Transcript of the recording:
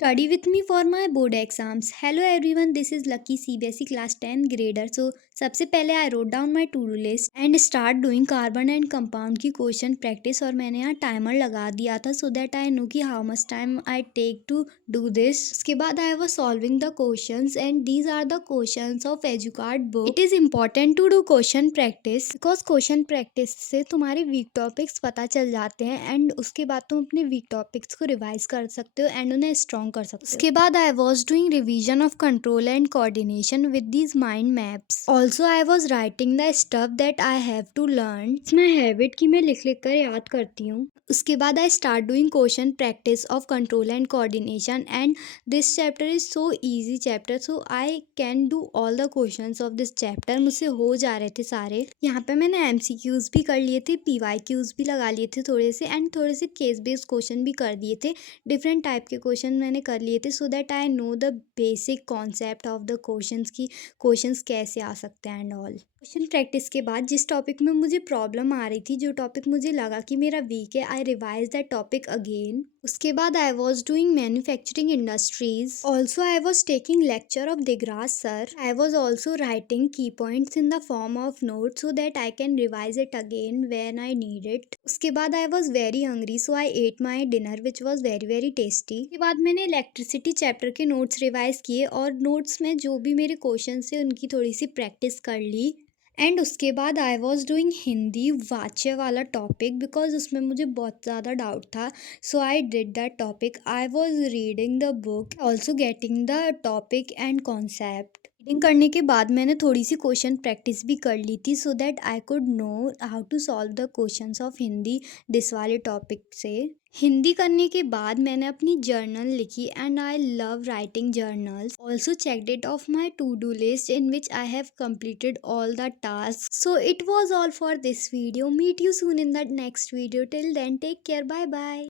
Study with me for my board exams. Hello everyone, this is Lucky CBSE class 10 grader. So सबसे पहले I wrote down my to do list and start doing carbon and compound की question practice और मैंने यहाँ timer लगा दिया था so that I know कि how much time I take to do this. उसके बाद I was solving the questions and these are the questions of EduCard book. It is important to do question practice because question practice से तुम्हारे weak topics पता चल जाते हैं and उसके बाद तुम अपने weak topics को revise कर सकते हो and उन्हें strong कर सकते हो। उसके बाद I was doing revision of control and coordination with these mind maps. Also I was writing the stuff that I have to learn. इसमें हैबिट की मैं लिख लिख कर याद करती हूँ। उसके बाद I start doing question practice of control and coordination and this chapter is so easy chapter so I can do all the questions of this chapter. मुझसे हो जा रहे थे सारे। यहाँ पे मैंने MCQs भी कर लिए थे, PYQs भी लगा लिए थे थोड़े से एंड थोड़े से केस बेस्ड क्वेश्चन भी कर दिए थे। डिफरेंट टाइप के क्वेश्चन मैंने कर लिए थे सो that I know the basic concept of the questions की क्वेश्चंस कैसे आ सकते हैं एंड ऑल। क्वेश्चन प्रैक्टिस के बाद जिस टॉपिक में मुझे प्रॉब्लम आ रही थी, जो टॉपिक मुझे लगा कि मेरा वीक है, I revise that topic again. उसके बाद I was doing manufacturing industries. Also I was taking lecture of Digraj sir. I was also writing key points in the form of note so that I can revise it again when I need it. उसके बाद I was very hungry so I ate my dinner which was very very tasty. उसके बाद मैंने electricity chapter के notes revise किए और notes में जो भी मेरे क्वेश्चन थे उनकी थोड़ी सी प्रैक्टिस कर ली। एंड उसके बाद आई वॉज डूइंग हिंदी वाच्य वाला टॉपिक बिकॉज उसमें मुझे बहुत ज़्यादा डाउट था so I did that topic. I was reading the book also getting the topic and concept. Reading करने के बाद मैंने थोड़ी सी क्वेश्चन प्रैक्टिस भी कर ली थी so that I could know how to solve the questions of Hindi this वाले टॉपिक से। हिंदी करने के बाद मैंने अपनी जर्नल लिखी and I love writing journals. Also checked it off my to do list in which I have completed all the tasks. So it was all for this video. Meet you soon in the next video. Till then, take care. Bye bye.